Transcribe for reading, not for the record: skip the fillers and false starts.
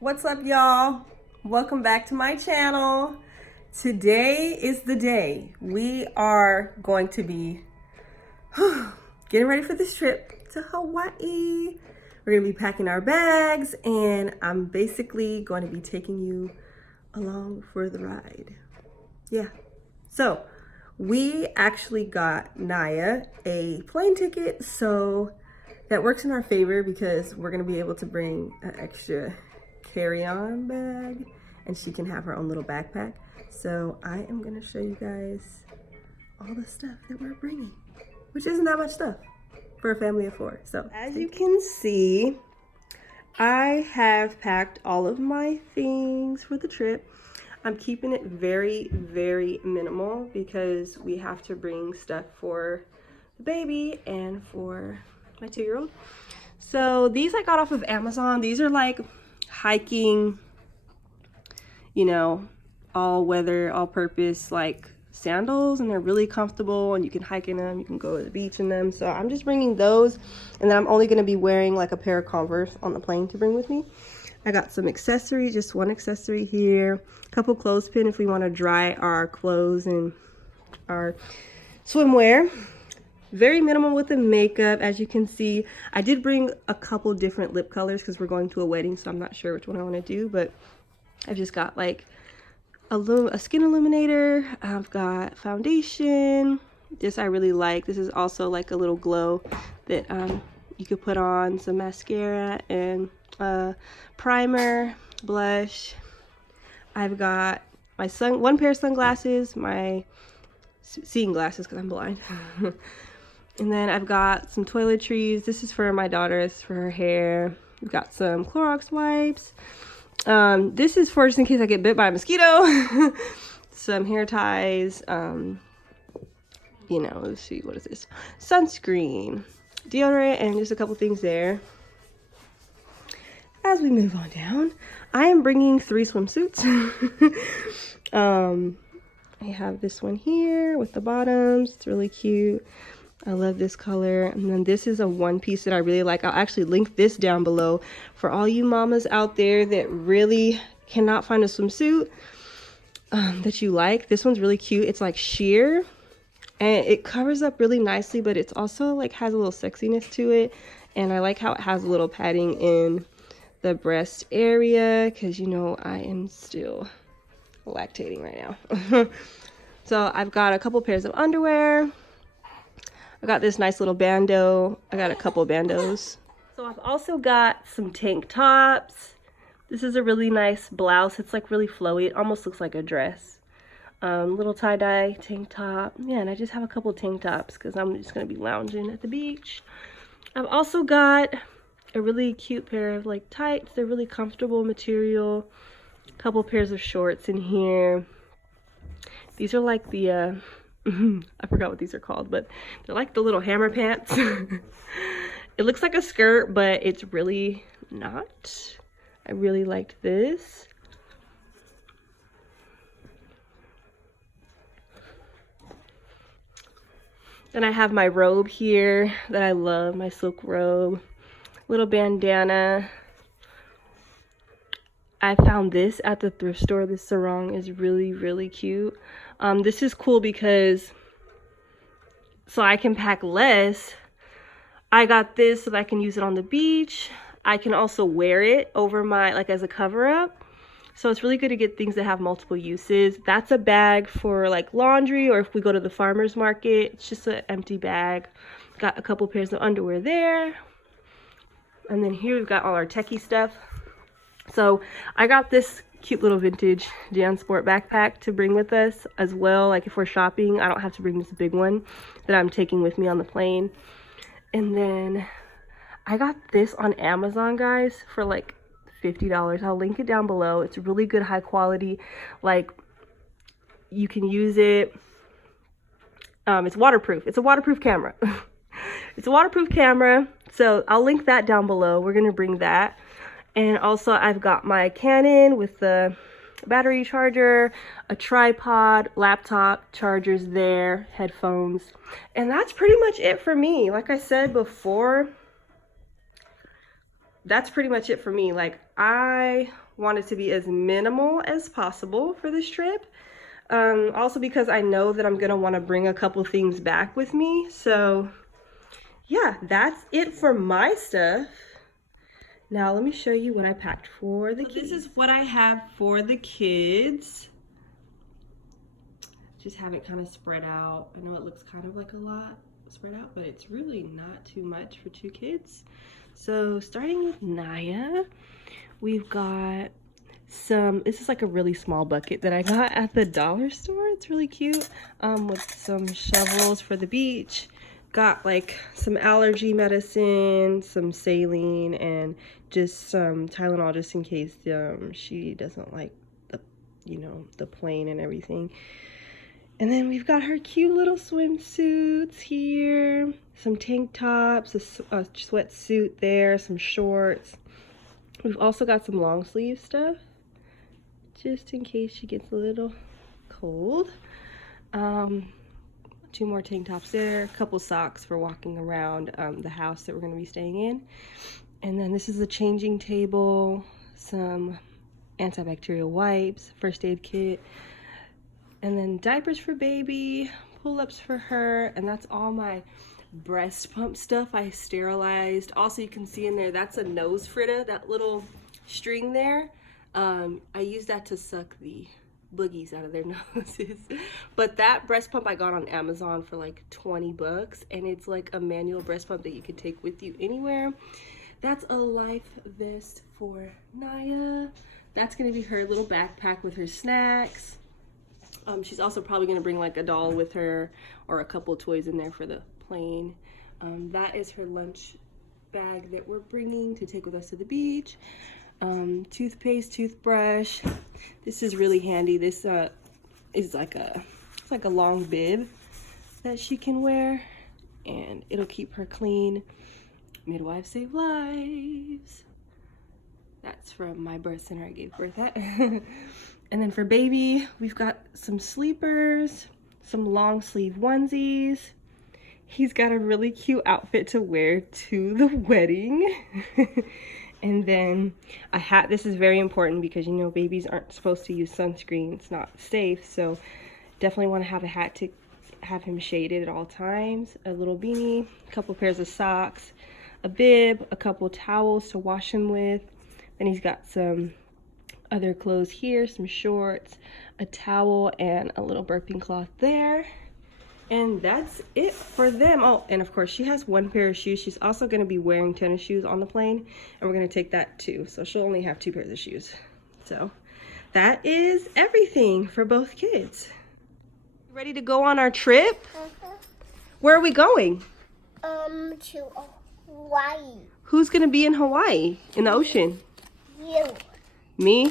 What's up, y'all? Welcome back to my channel. Today is the day we are going to be getting ready for this trip to Hawaii. We're gonna be packing our bags and I'm basically going to be taking you along for the ride. Yeah. So we actually got Naya a plane ticket, so that works in our favor because we're gonna be able to bring an extra carry-on bag and she can have her own little backpack. So I am gonna show you guys all the stuff that we're bringing, which isn't that much stuff for a family of 4. So as you can see, I have packed all of my things for the trip. I'm keeping it very, very minimal because we have to bring stuff for the baby and for my 2-year-old. So these I got off of Amazon. These are like hiking, you know, all weather, all purpose like sandals, and they're really comfortable and you can hike in them, you can go to the beach in them. So I'm just bringing those, and then I'm only going to be wearing like a pair of Converse on the plane to bring with me. I got some accessories, just one accessory here, a couple clothespin if we want to dry our clothes and our swimwear. Very minimal with the makeup. As you can see, I did bring a couple different lip colors because we're going to a wedding, so I'm not sure which one I want to do, but I've just got like a skin illuminator. I've got foundation. This I really like. This is also like a little glow that you could put on, some mascara and primer, blush. I've got my one pair of sunglasses, my seeing glasses because I'm blind. And then I've got some toiletries. This is for my daughter, this is for her hair. We've got some Clorox wipes. This is for just in case I get bit by a mosquito. Some hair ties. You know, let's see, what is this? Sunscreen, deodorant, and just a couple things there. As we move on down, I am bringing 3 swimsuits. I have this one here with the bottoms. It's really cute. I love this color. And then this is a one piece that I really like. I'll actually link this down below for all you mamas out there that really cannot find a swimsuit that you like. This one's really cute. It's like sheer and it covers up really nicely, but it's also like has a little sexiness to it. And I like how it has a little padding in the breast area because, you know, I am still lactating right now. So I've got a couple pairs of underwear. I got this nice little bandeau. I got a couple bandeaus. So I've also got some tank tops. This is a really nice blouse. It's like really flowy. It almost looks like a dress. Little tie-dye tank top. Yeah, and I just have a couple tank tops because I'm just going to be lounging at the beach. I've also got a really cute pair of like tights. They're really comfortable material. A couple pairs of shorts in here. These are like the I forgot what these are called, but they're like the little hammer pants. It looks like a skirt, but it's really not. I really liked this. Then I have my robe here that I love, my silk robe. Little bandana. I found this at the thrift store. This sarong is really, really cute. This is cool because so I can pack less. I got this so that I can use it on the beach. I can also wear it over my, like as a cover up. So it's really good to get things that have multiple uses. That's a bag for like laundry, or if we go to the farmer's market, it's just an empty bag. Got a couple pairs of underwear there. And then here we've got all our techie stuff. So I got this cute little vintage JanSport backpack to bring with us as well. Like if we're shopping, I don't have to bring this big one that I'm taking with me on the plane. And then I got this on Amazon, guys, for like $50. I'll link it down below. It's really good, high quality. Like you can use it. It's waterproof. It's a waterproof camera. It's a waterproof camera. So I'll link that down below. We're gonna bring that. And also I've got my Canon with the battery charger, a tripod, laptop, chargers there, headphones. And that's pretty much it for me. Like I said before, that's pretty much it for me. Like, I want it to be as minimal as possible for this trip. Also because I know that I'm gonna want to bring a couple things back with me. So yeah, that's it for my stuff. Now let me show you what I packed for the kids. This is what I have for the kids. Just have it kind of spread out. I know it looks kind of like a lot spread out, but it's really not too much for 2 kids. So starting with Naya, we've got some, this is like a really small bucket that I got at the dollar store. It's really cute, with some shovels for the beach. Got like some allergy medicine, some saline, and just some Tylenol just in case she doesn't like the, you know, the plane and everything. And then we've got her cute little swimsuits here, some tank tops, a sweatsuit there, some shorts. We've also got some long sleeve stuff, just in case she gets a little cold. 2 more tank tops there, a couple socks for walking around the house that we're going to be staying in. And then this is the changing table, some antibacterial wipes, first aid kit, and then diapers for baby, pull-ups for her, and that's all my breast pump stuff I sterilized. Also, you can see in there, that's a nose Frida, that little string there. I use that to suck the boogies out of their noses. But that breast pump I got on Amazon for like 20 bucks, and it's like a manual breast pump that you can take with you anywhere. That's a life vest for Naya. That's gonna be her little backpack with her snacks. She's also probably gonna bring like a doll with her or a couple of toys in there for the plane. That is her lunch bag that we're bringing to take with us to the beach. Toothpaste, toothbrush. This is really handy. This is like it's like a long bib that she can wear, and it'll keep her clean. Midwives save lives. That's from my birth center I gave birth at. And then for baby, we've got some sleepers, some long sleeve onesies. He's got a really cute outfit to wear to the wedding. And then a hat. This is very important because, you know, babies aren't supposed to use sunscreen. It's not safe. So definitely want to have a hat to have him shaded at all times. A little beanie, a couple pairs of socks, a bib, a couple towels to wash him with. And he's got some other clothes here, some shorts, a towel, and a little burping cloth there. And that's it for them. Oh, and of course she has 1 pair of shoes. She's also going to be wearing tennis shoes on the plane, and we're going to take that too. So she'll only have 2 pairs of shoes. So that is everything for both kids. Ready to go on our trip? Where are we going? To Hawaii. Who's going to be in Hawaii in the ocean? You. Me?